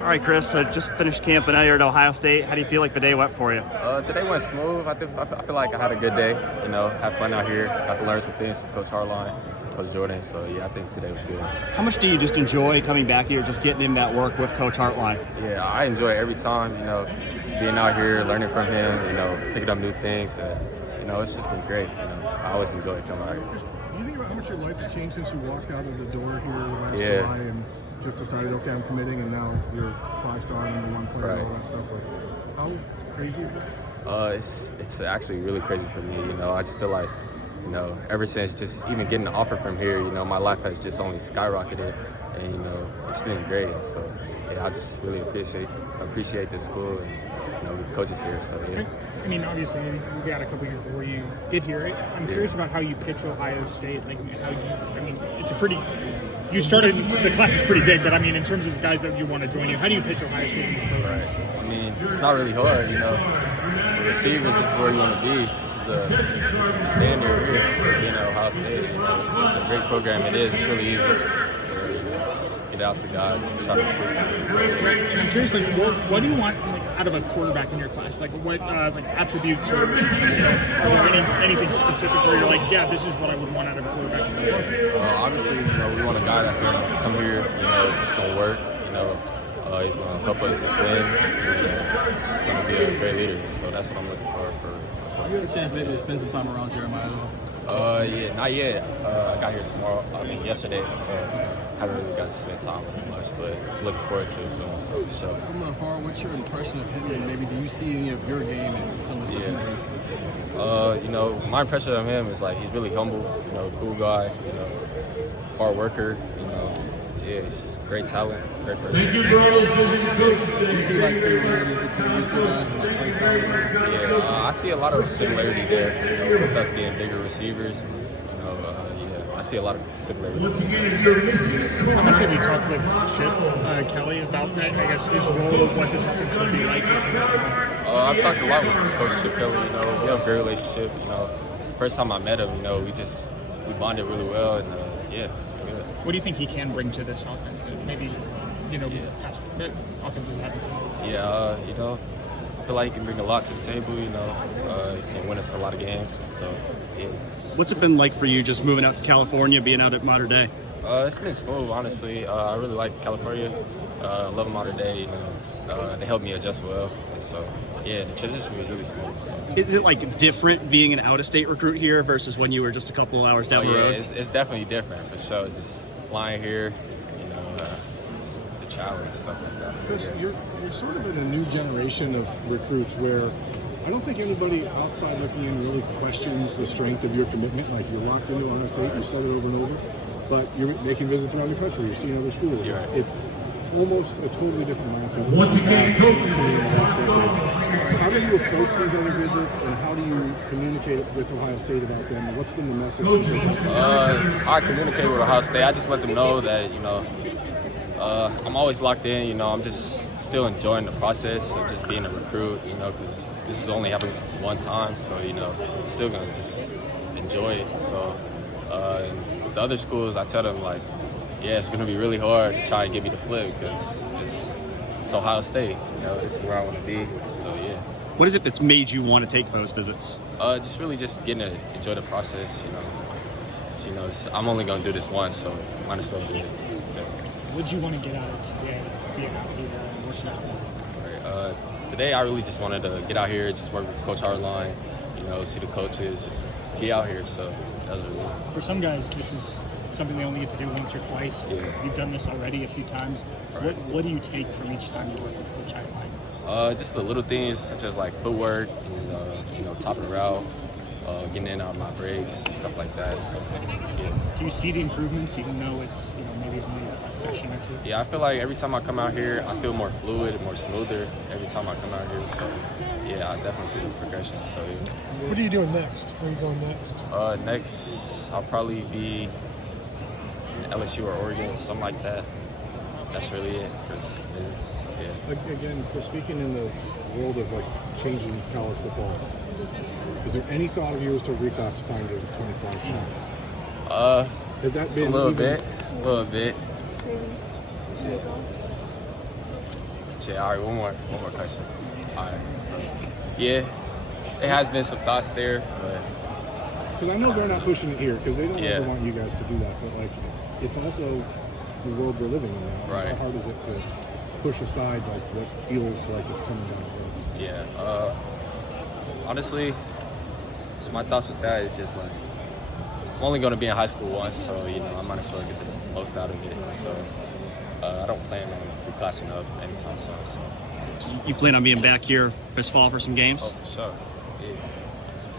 All right, Chris, just finished camp and now you're at Ohio State. How do you feel like the day went for you? Today went smooth. I feel like I had a good day. Had fun out here. Got to learn some things from Coach Harline, Coach Jordan. So, yeah, I think today was good. How much do you just enjoy coming back here, just getting in that work with Coach Hartline? Yeah, I enjoy it every time, just being out here, learning from him, picking up new things. It's just been great. I always enjoy coming out here. Do you think about how much your life has changed since you walked out of the door here last July and just decided, okay, I'm committing, and now you're five-star #1 player and all that stuff? Like, how crazy is it? It's actually really crazy for me. I just feel like, ever since just even getting the offer from here, my life has just only skyrocketed, and it's been great. So yeah, I just really appreciate this school and the coaches here. So yeah. I mean, obviously, you got a couple years before you get here. I'm curious about how you pitch Ohio State. It's a pretty. You started, the class is pretty big, but in terms of guys that you want to join you, how do you pitch Ohio State in this program? Right. It's not really hard, For receivers, this is where you want to be. This is the standard here. Being at Ohio State, it's a great program it is. It's really easy to get out to guys and try to recruit. I'm curious, what do you want out of a quarterback in your class? What attributes or are there anything specific where you're like, yeah, this is what I would want out of a quarterback in your class? Obviously, we want a guy that's going to come here, it's going to work, he's going to help us win. He's going to be a great leader. So that's what I'm looking for. You have a chance maybe to spend some time around Jeremiah though? Yeah, not yet. I got here yesterday, so I haven't really got to spend time with him much, but looking forward to it soon, so for sure. From afar, what's your impression of him, and maybe do you see any of your game and some of the stuff he brings to the table? My impression of him is he's really humble, cool guy, hard worker, yeah, he's great talent, great person. Do you see similarities between you two guys and play style? Yeah, I see a lot of similarity there, with us being bigger receivers. I see a lot of similarities. How much have you talked with Chip Kelly about that? I guess his role, what this offense going to be like. I've talked a lot with Coach Chip Kelly. We have a great relationship. It's the first time I met him. We bonded really well, and yeah, it's been good. What do you think he can bring to this offense that maybe past offenses haven't seen? Yeah, I feel like he can bring a lot to the table. He can win us a lot of games. So yeah. What's it been like for you just moving out to California, being out at Mater Dei? It's been smooth, honestly. I really like California. I love Mater Dei. They helped me adjust well. And so, yeah, the transition was really smooth. So. Is it different being an out-of-state recruit here versus when you were just a couple hours down the road? It's definitely different for sure. Just flying here, the travel and stuff like that. Chris, you're sort of in a new generation of recruits where I don't think anybody outside looking in really questions the strength of your commitment. You're locked into Ohio State, you said it over and over, but you're making visits around the country, you're seeing other schools. Right. It's almost a totally different mindset. Once again, coaches. How do you approach these other visits, and how do you communicate with Ohio State about them? What's been the message? I communicate with Ohio State. I just let them know that, I'm always locked in. I'm just still enjoying the process of just being a recruit, because this is only happened one time. So, I'm still going to just enjoy it. So, with the other schools, I tell them, yeah, it's going to be really hard to try and get me to flip because it's Ohio State. This is where I want to be. So, yeah. What is it that's made you want to take those visits? Just getting to enjoy the process, I'm only going to do this once, so might as well do it. What do you want to get out of today, being out here and working out? Today, I really just wanted to get out here, just work with Coach Hartline, see the coaches, just be out here. So that was really good. For some guys, this is something they only get to do once or twice. Yeah. You've done this already a few times. Right. What do you take from each time you work with Coach Hartline? Just the little things such as footwork, topping the route, getting in on my breaks and stuff like that. So, yeah. Do you see the improvements even though it's maybe only a session or two? Yeah, I feel like every time I come out here, I feel more fluid and more smoother every time I come out here. So yeah, I definitely see the progression. So yeah. What are you doing next? Where are you going next? Next, I'll probably be in LSU or Oregon, something like that. That's really it for visits. Yeah. Again, for speaking in the world of changing college football, is there any thought of yours to reclassifying to 25 pounds? Has that been a little bit. Shit, all right, one more question. All right, so yeah, there has been some thoughts there, but Because I know they're not pushing it here because they don't Yeah. ever want you guys to do that. But like, it's also the world we're living in now. Right. How hard is it to push aside like what feels like it's coming down the road? yeah. Honestly, so my thoughts with that is just like I'm only going to be in high school once, so you know I might as well get the most out of it. So I don't plan on reclassing up anytime soon. So You plan on being back here this fall for some games? oh, for sure. Yeah.